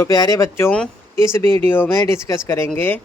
तो प्यारे बच्चों, इस वीडियो में डिस्कस करेंगे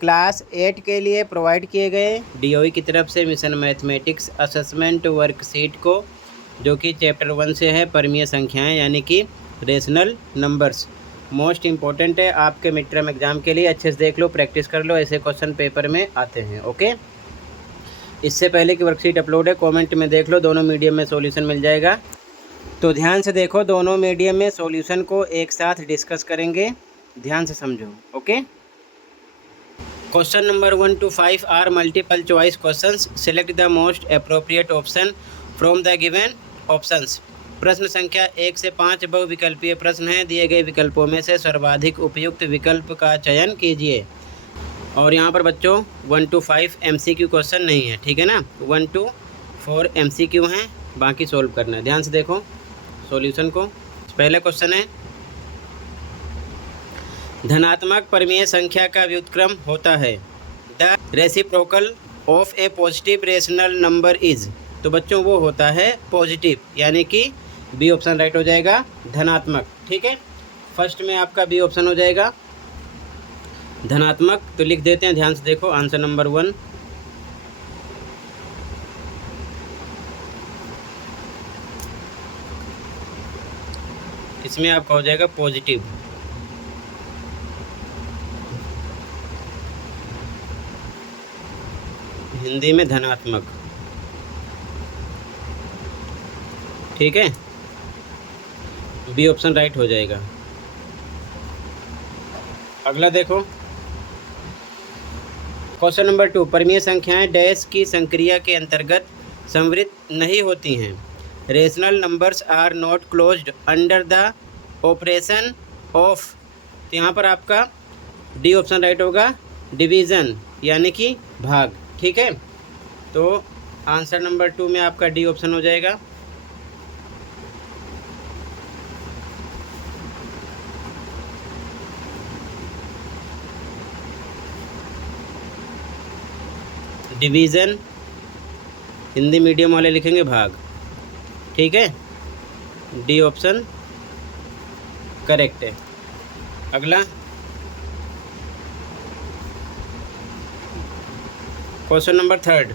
क्लास 8 के लिए प्रोवाइड किए गए डीओई की तरफ से मिशन मैथमेटिक्स असेसमेंट वर्कशीट को, जो कि चैप्टर 1 से है, परमीय संख्याएं यानी कि रेशनल नंबर्स। मोस्ट इम्पॉर्टेंट है आपके मिड टर्म एग्जाम के लिए। अच्छे से देख लो, प्रैक्टिस कर लो, ऐसे क्वेश्चन पेपर में आते हैं। ओके, इससे पहले की वर्कशीट अपलोड है, कमेंट में देख लो, दोनों मीडियम में सॉल्यूशन मिल जाएगा। तो ध्यान से देखो, दोनों मीडियम में सॉल्यूशन को एक साथ डिस्कस करेंगे, ध्यान से समझो। Okay, question number 1 to 5 are multiple choice questions. Select the most appropriate option from the given options. प्रश्न संख्या 1 से 5 बहुविकल्पीय प्रश्न हैं। दिए गए विकल्पों में से सर्वाधिक उपयुक्त विकल्प का चयन कीजिए। और यहाँ पर बच्चों 1 to 5 MCQ क्वेश्चन नहीं है, ठीक है ना। 1 to 4 MCQ हैं, बाकी सोल्व करना है। ध्यान से देखो सॉल्यूशन को। पहला क्वेश्चन है, धनात्मक परमीय संख्या का व्युत्क्रम होता है। The reciprocal of A positive rational number is. तो बच्चों वो होता है पॉजिटिव, यानी कि बी ऑप्शन राइट हो जाएगा, धनात्मक। ठीक है, फर्स्ट में आपका बी ऑप्शन हो जाएगा धनात्मक। तो लिख देते हैं, ध्यान से देखो आंसर नंबर 1। इसमें आपका हो जाएगा पॉजिटिव, हिंदी में धनात्मक। ठीक है, बी ऑप्शन राइट हो जाएगा। अगला देखो क्वेश्चन नंबर 2, परमीय संख्याएं डैश की संक्रिया के अंतर्गत संवृत नहीं होती हैं। Rational numbers are not closed under the operation of. तो यहाँ पर आपका डी ऑप्शन राइट होगा, डिवीज़न यानी कि भाग। ठीक है, तो आंसर नंबर 2 में आपका डी ऑप्शन हो जाएगा। डिवीज़न हिंदी मीडियम वाले लिखेंगे भाग। ठीक है, डी ऑप्शन करेक्ट है। अगला क्वेश्चन नंबर 3,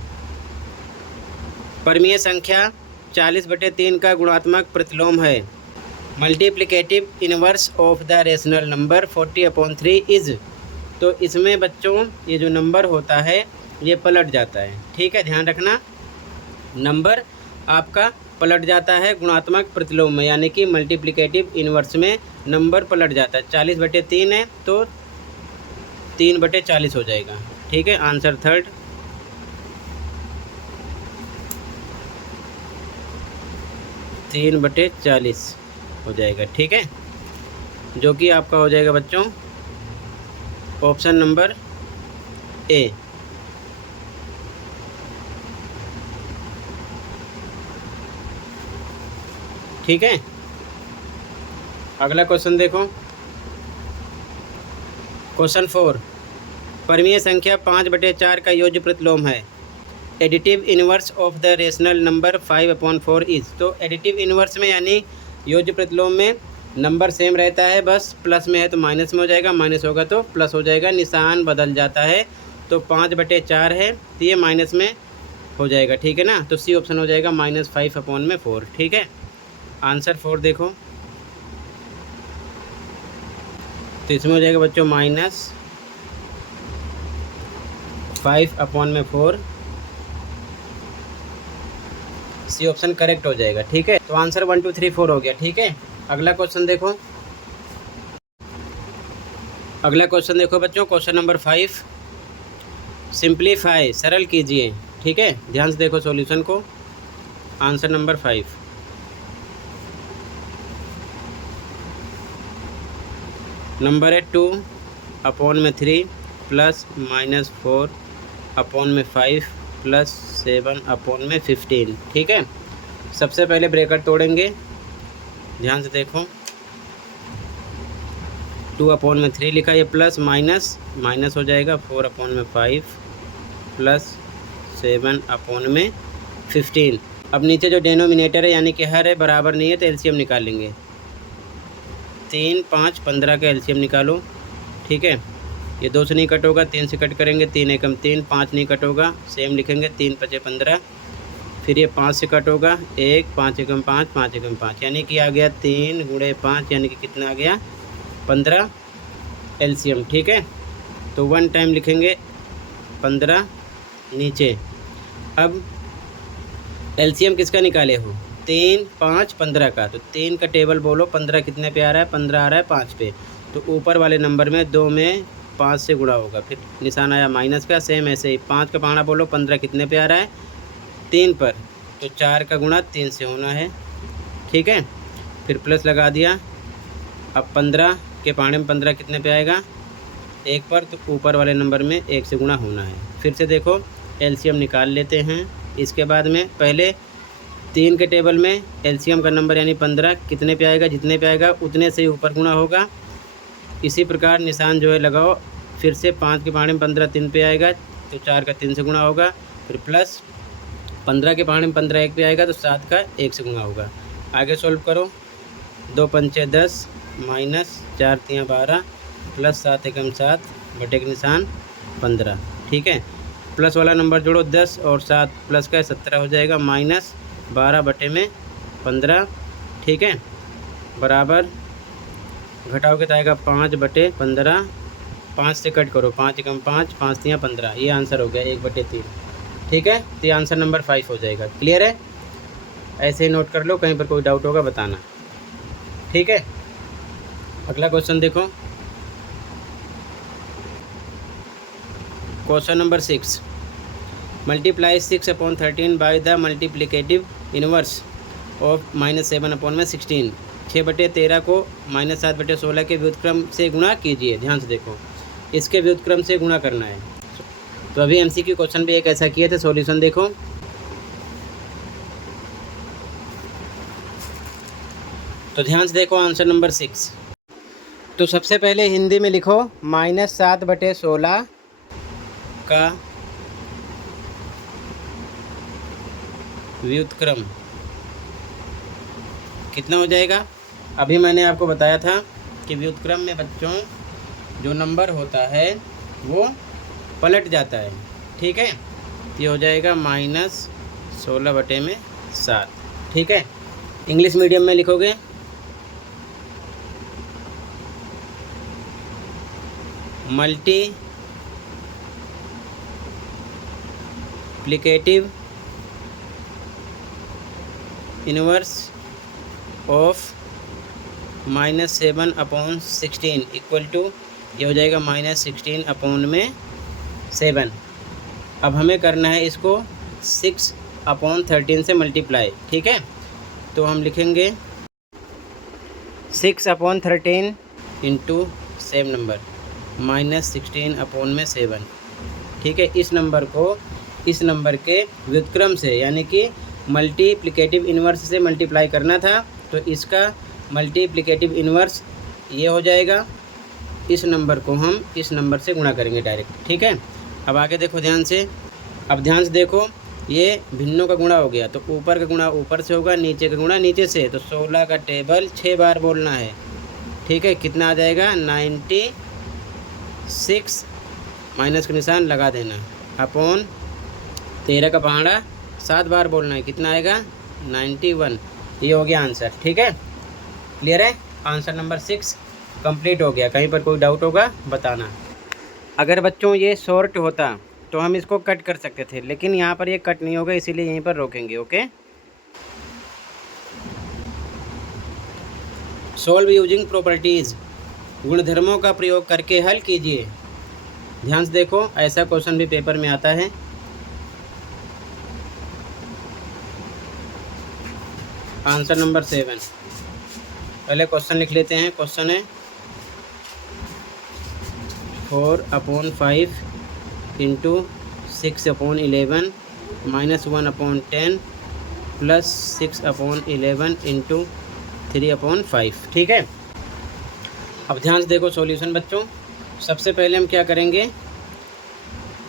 परमीय संख्या 40/3 का गुणात्मक प्रतिलोम है। Multiplicative inverse of the rational number 40/3 is. तो इसमें बच्चों ये जो नंबर होता है ये पलट जाता है। ठीक है, ध्यान रखना, नंबर आपका पलट जाता है गुणात्मक प्रतिलोम में, यानी कि मल्टीप्लिकेटिव इनवर्स में नंबर पलट जाता है। 40/3 है तो 3/40 हो जाएगा। ठीक है, आंसर 3rd। तीन बटे 40 हो जाएगा। ठीक है, जो कि आपका हो जाएगा बच्चों ऑप्शन नंबर ए। ठीक है, अगला क्वेश्चन देखो क्वेश्चन 4, परमीय संख्या 5/4 का योज्य प्रतिलोम है। Additive inverse of the rational number 5/4 is. तो एडिटिव इनवर्स में यानी योज्य प्रतिलोम में नंबर सेम रहता है, बस प्लस में है तो माइनस में हो जाएगा, माइनस होगा तो प्लस हो जाएगा, निशान बदल जाता है। तो 5/4 है तो ये माइनस में हो जाएगा। ठीक है ना, तो सी ऑप्शन हो जाएगा -5/4। ठीक है, आंसर 4 देखो, तो इसमें हो जाएगा बच्चों -5/4। सी ऑप्शन करेक्ट हो जाएगा। ठीक है, तो आंसर 1 2 3 4 हो गया। ठीक है, अगला क्वेश्चन देखो, अगला क्वेश्चन देखो बच्चों, क्वेश्चन नंबर 5, सिंप्लीफाई, सरल कीजिए। ठीक है, ध्यान से देखो सॉल्यूशन को। आंसर नंबर 5, नंबर है 2/3 प्लस -4/5 प्लस 7/15। ठीक है, सबसे पहले ब्रैकेट तोड़ेंगे, ध्यान से देखो। 2/3 लिखा, ये प्लस माइनस माइनस हो जाएगा, 4/5 प्लस 7/15। अब नीचे जो डेनोमिनेटर है यानी कि हर है बराबर नहीं है तो एलसीएम निकाल लेंगे। 3, 5, 15 का एलसीएम निकालो। ठीक है, ये 2 से नहीं कट होगा, 3 से कट करेंगे, 3 एकम 3, 5 नहीं कट होगा, सेम लिखेंगे, 3 पचे 15। फिर ये 5 से कट होगा, 1, 5 एकम 5, 5 एकम 5, यानी कि आ गया 3 गुणे 5, यानी कि कितना आ गया 15 एलसीएम। ठीक है, तो 1 टाइम लिखेंगे 15 नीचे। अब एलसीएम किसका निकाले हो, 3, 5, 15 का, तो 3 का टेबल बोलो, 15 कितने पे आ रहा है, 15 आ रहा है 5 पे, तो ऊपर वाले नंबर में 2 में 5 से गुणा होगा, फिर निशान आया माइनस का। सेम ऐसे ही 5 का पहाड़ा बोलो, 15 कितने पे आ रहा है, 3 पर, तो 4 का गुणा 3 से होना है। ठीक है, फिर प्लस लगा दिया। अब 15 के पहाड़े में 15 कितने पे आएगा, 1 पर, तो ऊपर वाले नंबर में 1 से गुणा होना है। फिर से देखो एलसीएम निकाल लेते हैं। इसके बाद में पहले 3 के टेबल में एलसीएम का नंबर यानी 15 कितने पे आएगा, जितने पे आएगा उतने से ही ऊपर गुणा होगा। इसी प्रकार निशान जो है लगाओ। फिर से 5 के पहाड़े में 15 3 पे आएगा, तो 4 का 3 से गुणा होगा। फिर प्लस 15 के पहाड़े में 15 1 पे आएगा, तो 7 का 1 से गुणा होगा। आगे सॉल्व करो, 2 पंचे 10 माइनस 4 तियाँ 12 प्लस 7 एकम 7 बटे के निशान 15। ठीक है, प्लस वाला नंबर जोड़ो, 10 और 7 प्लस का 17 हो जाएगा, माइनस 12 बटे में 15। ठीक है, बराबर घटाओगे तो आएगा 5 बटे 15, 5 से कट करो, 5 एकम 5, 5 तियाँ 15, ये आंसर हो गया 1/3। ठीक है, तो ये आंसर नंबर 5 हो जाएगा। क्लियर है, ऐसे ही नोट कर लो, कहीं पर कोई डाउट होगा बताना। ठीक है, अगला क्वेश्चन देखो, question number 6, multiply 6/13 by the multiplicative inverse of -7/16। 6/13 को -7/16 के व्युत्क्रम से गुणा कीजिए। ध्यान से देखो, इसके व्युत्क्रम से गुणा करना है। तो अभी एमसीक्यू क्वेश्चन भी एक ऐसा किए थे, सॉल्यूशन देखो। तो ध्यान से देखो आंसर नंबर 6। तो सबसे पहले हिंदी में लिखो -7/16 का व्युत्क्रम कितना हो जाएगा। अभी मैंने आपको बताया था कि व्युत्क्रम में बच्चों जो नंबर होता है वो पलट जाता है। ठीक है, ये हो जाएगा -16/7। ठीक है, इंग्लिश मीडियम में लिखोगे multiplicative inverse of -7/16 equal to, ये हो जाएगा -16/7। अब हमें करना है इसको 6/13 से मल्टीप्लाई। ठीक है, तो हम लिखेंगे 6/13 इंटू सेम नंबर -16/7। ठीक है, इस नंबर को इस नंबर के व्युत्क्रम से यानी कि मल्टीप्लिकेटिव इन्वर्स से मल्टीप्लाई करना था, तो इसका मल्टीप्लिकेटिव इन्वर्स ये हो जाएगा। इस नंबर को हम इस नंबर से गुणा करेंगे डायरेक्ट। ठीक है, अब आगे देखो ध्यान से। अब ध्यान से देखो, ये भिन्नों का गुणा हो गया, तो ऊपर का गुणा ऊपर से होगा, नीचे का गुणा नीचे से। तो 16 का टेबल 6 बार बोलना है। ठीक है, कितना आ जाएगा 96, माइनस का निशान लगा देना, अपॉन 13 का पहाड़ा 7 बार बोलना है, कितना आएगा 91। ये हो गया आंसर। ठीक है, क्लियर है, आंसर नंबर 6 कंप्लीट हो गया। कहीं पर कोई डाउट होगा बताना। अगर बच्चों ये शॉर्ट होता तो हम इसको कट कर सकते थे, लेकिन यहाँ पर ये कट नहीं होगा, इसीलिए यहीं पर रोकेंगे। ओके, सॉल्व यूजिंग प्रॉपर्टीज़, गुणधर्मों का प्रयोग करके हल कीजिए। ध्यान से देखो, ऐसा क्वेश्चन भी पेपर में आता है। आंसर नंबर 7, पहले क्वेश्चन लिख लेते हैं। क्वेश्चन है 4/5 इंटू 6/11 -1/10 प्लस 6/11 इंटू 3/5। ठीक है, अब ध्यान से देखो सॉल्यूशन बच्चों। सबसे पहले हम क्या करेंगे,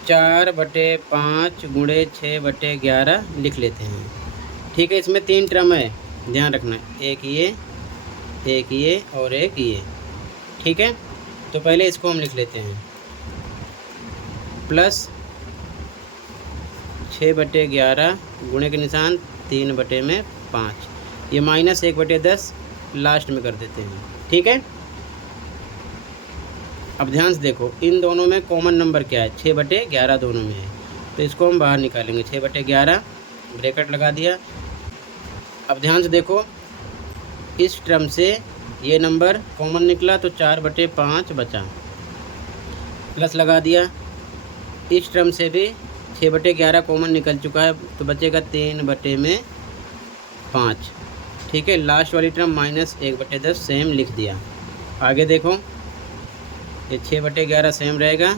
4/5 गुणे 6/11 लिख लेते हैं। ठीक है, इसमें 3 टर्म है, ध्यान रखना, एक ये एक ये और एक ये। ठीक है, तो पहले इसको हम लिख लेते हैं, प्लस 6/11 गुणे के निशान 3/5, ये माइनस 1/10 लास्ट में कर देते हैं। ठीक है, अब ध्यान से देखो, इन दोनों में कॉमन नंबर क्या है, 6/11 दोनों में है, तो इसको हम बाहर निकालेंगे। 6/11 ब्रैकेट लगा दिया। अब ध्यान से देखो, इस टर्म से ये नंबर कॉमन निकला तो 4/5 बचा, प्लस लगा दिया। इस टर्म से भी 6/11 कॉमन निकल चुका है तो बचेगा 3/5। ठीक है, लास्ट वाली टर्म माइनस 1/10 सेम लिख दिया। आगे देखो, ये 6/11 सेम रहेगा,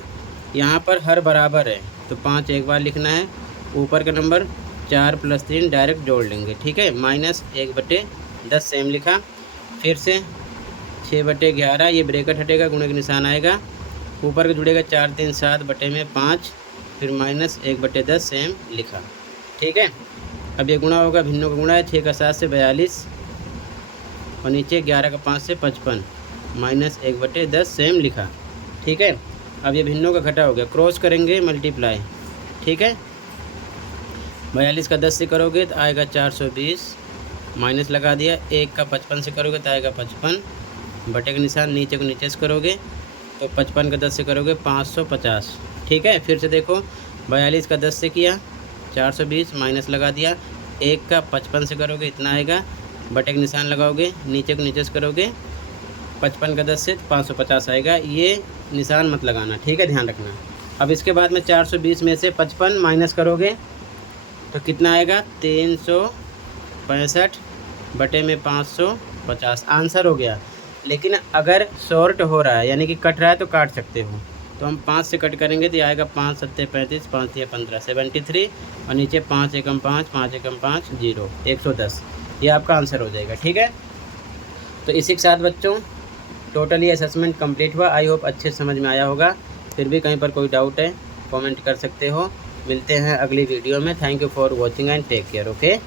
यहाँ पर हर बराबर है तो 5 एक बार लिखना है, ऊपर का नंबर 4 + 3 डायरेक्ट जोड़ लेंगे। ठीक है, माइनस 1/10 सेम लिखा। फिर से 6/11, ये ब्रैकेट हटेगा, गुणे का निशान आएगा, ऊपर का जुड़ेगा 4 3 7/5, फिर माइनस 1/10 सेम लिखा। ठीक है, अब ये गुणा होगा, भिन्नों का गुणा है, 6 का 7 से 42 और नीचे 11 का 5 से 55, माइनस 1/10 सेम लिखा। ठीक है, अब ये भिन्नों का घटा हो गया, क्रॉस करेंगे मल्टीप्लाई। ठीक है, 42 का 10 से करोगे तो आएगा 420, माइनस लगा दिया। 1 का 55 से करोगे तो आएगा 55, बटे का निशान नीचे को नीचे से करोगे तो 55 का 10 से करोगे 550। ठीक है, फिर से देखो, 42 का 10 से किया 420, माइनस लगा दिया। 1 का 55 से करोगे इतना आएगा, बटे का निशान लगाओगे, नीचे को नीचे से करोगे 55 का 10 से 550 आएगा, ये निशान मत लगाना। ठीक है, ध्यान रखना। अब इसके बाद में 420 में से 55 माइनस करोगे तो कितना आएगा, 365 बटे में 550 आंसर हो गया। लेकिन अगर शॉर्ट हो रहा है यानी कि कट रहा है तो काट सकते हो, तो हम 5 से कट करेंगे तो ये आएगा 5 7 35, 5 3 15 73 और नीचे 5 एकम 5, 5 एकम 5 0, 110, ये आपका आंसर हो जाएगा। ठीक है, तो इसी के साथ बच्चों टोटली असेसमेंट कंप्लीट हुआ। आई होप अच्छे समझ में आया होगा। फिर भी कहीं पर कोई डाउट है कमेंट कर सकते हो। मिलते हैं अगली वीडियो में। Thank you for watching and take care. Okay.